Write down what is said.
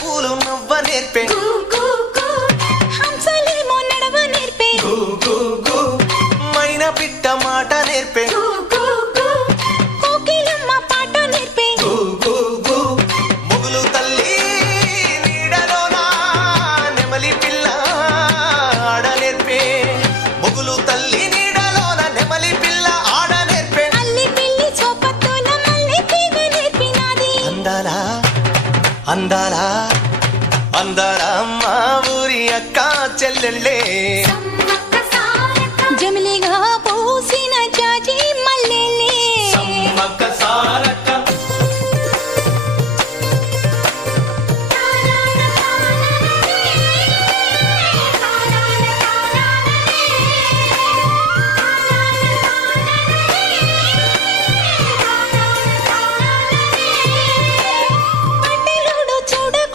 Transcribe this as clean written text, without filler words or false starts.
పూలు నవ్వ నేర్పే హంసలేమో నడవ నేర్పే మైనా పిట్ట మాట నేర్పే కోకిలమ్మ పాట నేర్పే మొగులు తల్లి నీడలోన నెమలి పిల్ల ఆడ నేర్పే మొగులు తల్లి నీడలోన నెమలి పిల్ల ఆడ నేర్పే అల్లి పిల్లి చోపతోన మల్లె తీగ నేర్పినాది అందాలా అందాలా అందాలా మా ఊరి అక్క చెల్లెళ్ళే జమిలిగా పూసిన జాజి మల్లెలే సమ్మక్క సారక్క